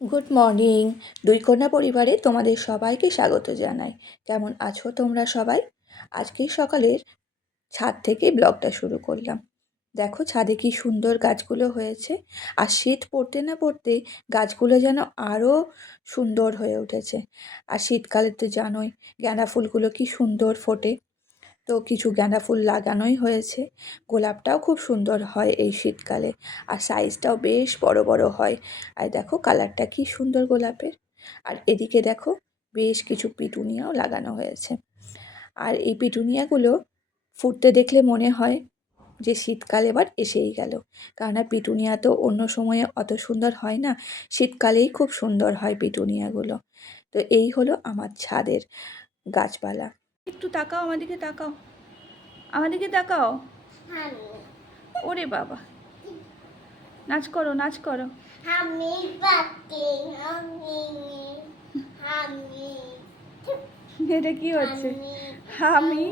Good morning. দুই কন্যা পরিবারে তোমাদের সবাইকে স্বাগত জানাই। কেমন আছো তোমরা সবাই? আজকে সকালের ছাদ থেকে ব্লগটা শুরু করলাম। দেখো ছাদে কি সুন্দর গাছগুলো হয়েছে, আর শীত পড়তে না পড়তেই গাছগুলো যেন আরও সুন্দর হয়ে উঠেছে। আর শীতকালে তো জানোই গাঁদা ফুলগুলো কি সুন্দর ফোটে। তো কিছু গাঁদা ফুল লাগানোই হয়েছে। গোলাপটাও খুব সুন্দর হয় এই শীতকালে, আর সাইজটাও বেশ বড় বড় হয়। আর দেখো কালারটা কি সুন্দর গোলাপের। আর এদিকে দেখো বেশ কিছু পিটুনিয়াও লাগানো হয়েছে। আর এই পিটুনিয়াগুলো ফুটতে দেখলে মনে হয় যে শীতকাল এবার এসেই গেল। কেননা পিটুনিয়া তো অন্য সময়ে অত সুন্দর হয় না, শীতকালেই খুব সুন্দর হয় পিটুনিয়াগুলো। তো এই হলো আমার ছাদের গাছপালা। একটু তাকাও আমাদিকে, তাকাও আমাদিকে, তাকাও। ওরে বাবা, নাচ করো নাচ করো। এটা কি হচ্ছে? আমি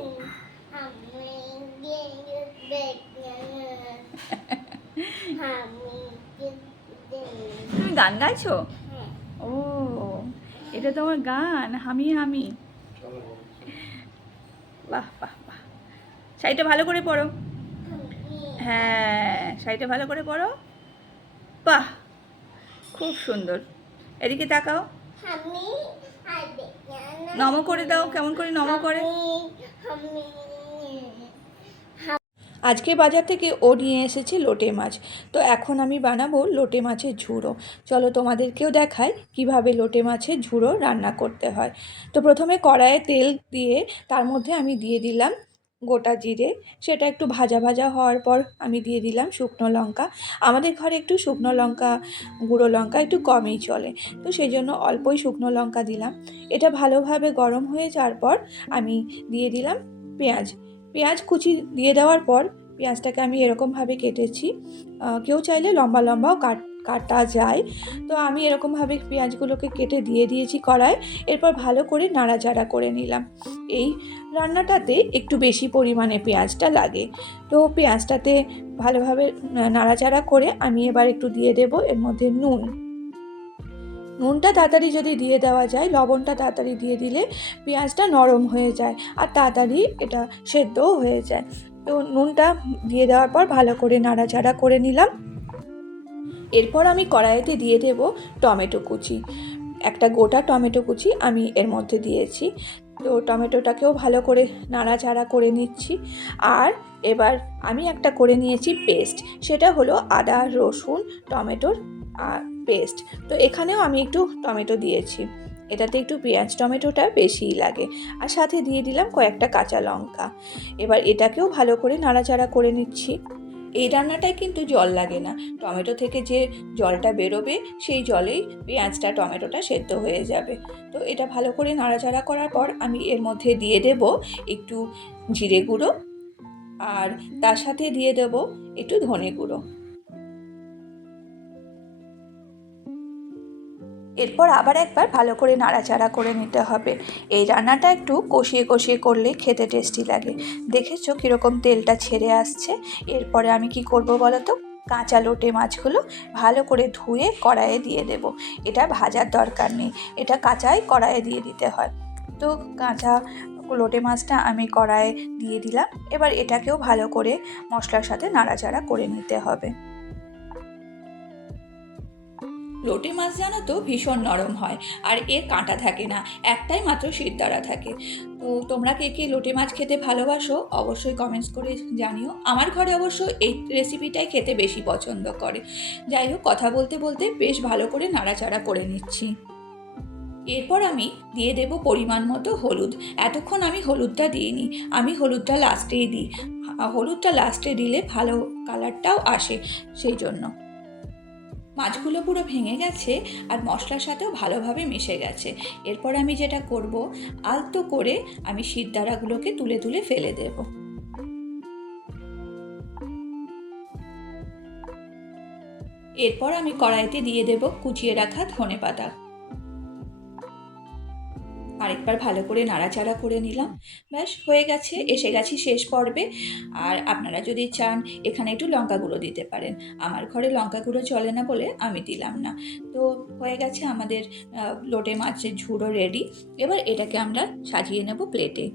তুমি গান গাইছো? ও, এটা তোমার গান, হামি হামি। বাহ বাহ বাহ। শাড়িটা ভালো করে পরো। হ্যাঁ, শাড়িটা ভালো করে পরো। বাহ, খুব সুন্দর। এদিকে তাকাও, নম করে দাও। কেমন করে নম করে? আজকে বাজার থেকে ও নিয়ে এসেছে লোটে মাছ। তো এখন আমি বানাবো লোটে মাছের ঝুড়ো। চলো তোমাদেরকেও দেখাই কিভাবে লোটে মাছের ঝুড়ো রান্না করতে হয়। তো প্রথমে কড়াইয়ে তেল দিয়ে তার মধ্যে আমি দিয়ে দিলাম গোটা জিরে। সেটা একটু ভাজা ভাজা হওয়ার পর আমি দিয়ে দিলাম শুকনো লঙ্কা। আমাদের ঘরে একটু শুকনো লঙ্কা, গুঁড়ো লঙ্কা একটু কমই চলে, তো সেই জন্য অল্পই শুকনো লঙ্কা দিলাম। এটা ভালোভাবে গরম হয়ে যাওয়ার পর আমি দিয়ে দিলাম পেঁয়াজ। পেঁয়াজ কুচি দিয়ে দেওয়ার পর পেঁয়াজটাকে আমি এরকমভাবে কেটেছি। কেউ চাইলে লম্বা লম্বাও কাটা যায়। তো আমি এরকমভাবে পেঁয়াজগুলোকে কেটে দিয়ে দিয়েছি কড়াই। এরপর ভালো করে নাড়াচাড়া করে নিলাম। এই রান্নাটাতে একটু বেশি পরিমাণে পেঁয়াজটা লাগে। তো পেঁয়াজটাতে ভালোভাবে নাড়াচাড়া করে আমি এবার একটু দিয়ে দেব এর মধ্যে নুন। নুনটা তাড়াতাড়ি যদি দিয়ে দেওয়া যায়, লবণটা তাড়াতাড়ি দিয়ে দিলে পেঁয়াজটা নরম হয়ে যায় আর তাড়াতাড়ি এটা সেদ্ধও হয়ে যায়। তো নুনটা দিয়ে দেওয়ার পর ভালো করে নাড়াচাড়া করে নিলাম। এরপর আমি কড়াইতে দিয়ে দেব টমেটো কুচি। একটা গোটা টমেটো কুচি আমি এর মধ্যে দিয়েছি। তো টমেটোটাকেও ভালো করে নাড়াচাড়া করে নিচ্ছি। আর এবার আমি একটা করে নিয়েছি পেস্ট, সেটা হলো আদা রসুন টমেটোর পেস্ট। তো এখানেও আমি একটু টমেটো দিয়েছি, এটাতে একটু পেঁয়াজ টমেটোটা বেশিই লাগে। আর সাথে দিয়ে দিলাম কয়েকটা কাঁচা লঙ্কা। এবার এটাকেও ভালো করে নাড়াচাড়া করে নিচ্ছি। এই রান্নাটায় কিন্তু জল লাগে না, টমেটো থেকে যে জলটা বেরোবে সেই জলেই পেঁয়াজটা টমেটোটা সেদ্ধ হয়ে যাবে। তো এটা ভালো করে নাড়াচাড়া করার পর আমি এর মধ্যে দিয়ে দেব একটু জিরে গুঁড়ো, আর তার সাথে দিয়ে দেব একটু ধনে গুঁড়ো। এরপর আবার একবার ভালো করে নাড়াচাড়া করে নিতে হবে। এই রান্নাটা একটু কষিয়ে কষিয়ে করলে খেতে টেস্টি লাগে। দেখেছো কীরকম তেলটা ছেড়ে আসছে? এরপরে আমি কি করব বলো তো? কাঁচা লোটে মাছগুলো ভালো করে ধুয়ে কড়াইয়ে দিয়ে দেব। এটা ভাজার দরকার নেই, এটা কাঁচাই কড়াইয়ে দিয়ে দিতে হয়। তো কাঁচা লোটে মাছটা আমি কড়াইয়ে দিয়ে দিলাম। এবার এটাকেও ভালো করে মশলার সাথে নাড়াচাড়া করে নিতে হবে। লোটে মাছ জানো তো ভীষণ নরম হয়, আর এর কাঁটা থাকে না, একটাই মাত্র শিরদাঁড়া থাকে। তো তোমরা কে কে লোটে মাছ খেতে ভালোবাসো অবশ্যই কমেন্টস করে জানিও। আমার ঘরে অবশ্য এই রেসিপিটাই খেতে বেশি পছন্দ করে। যাই হোক, কথা বলতে বলতে বেশ ভালো করে নাড়াচাড়া করে নিচ্ছি। এরপর আমি দিয়ে দেব পরিমাণ মতো হলুদ। এতক্ষণ আমি হলুদটা দিইনি, আমি হলুদটা লাস্টেই দিই। হলুদটা লাস্টে দিলে ভালো কালারটাও আসে, সেই জন্য। মাছগুলো পুরো ভেঙে গেছে আর মশলার সাথেও ভালোভাবে মিশে গেছে। এরপর আমি যেটা করব, আলতো করে আমি শিরদাঁড়াগুলোকে তুলে তুলে ফেলে দেব। এরপর আমি কড়াইতে দিয়ে দেব কুচিয়ে রাখা ধনেপাতা। আরেকবার ভালো করে নাড়াচাড়া করে নিলাম। ব্যাস হয়ে গেছে, এসে গেছি শেষ পর্বে। আর আপনারা যদি চান এখানে একটু লঙ্কা গুঁড়ো দিতে পারেন। আমার ঘরে লঙ্কা গুঁড়ো চলে না বলে আমি দিলাম না। তো হয়ে গেছে আমাদের লোটে মাছের ঝুড়ো রেডি। এবার এটাকে আমরা সাজিয়ে নেব প্লেটে।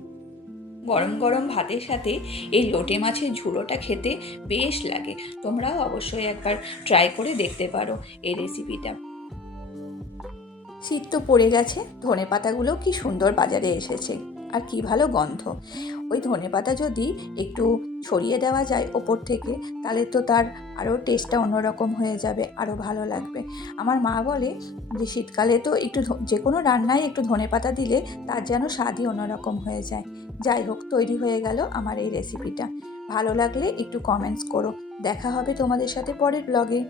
গরম গরম ভাতের সাথে এই লোটে মাছের ঝুড়োটা খেতে বেশ লাগে। তোমরাও অবশ্যই একবার ট্রাই করে দেখতে পারো এই রেসিপিটা। শীত তো পড়ে গেছে, ধনেপাতাগুলো কি সুন্দর বাজারে এসেছে আর কি ভালো গন্ধ। ওই ধনেপাতা যদি একটু ছড়িয়ে দেওয়া যায় ওপর থেকে, তাহলে তো তার আরও টেস্টটা অন্যরকম হয়ে যাবে, আরও ভালো লাগবে। আমার মা বলে যে শীতকালে তো একটু যে কোনো রান্নায় একটু ধনেপাতা দিলে তার যেন স্বাদই অন্যরকম হয়ে যায়। যাই হোক, তৈরি হয়ে গেল আমার এই রেসিপিটা। ভালো লাগলে একটু কমেন্টস করো। দেখা হবে তোমাদের সাথে পরের ব্লগে।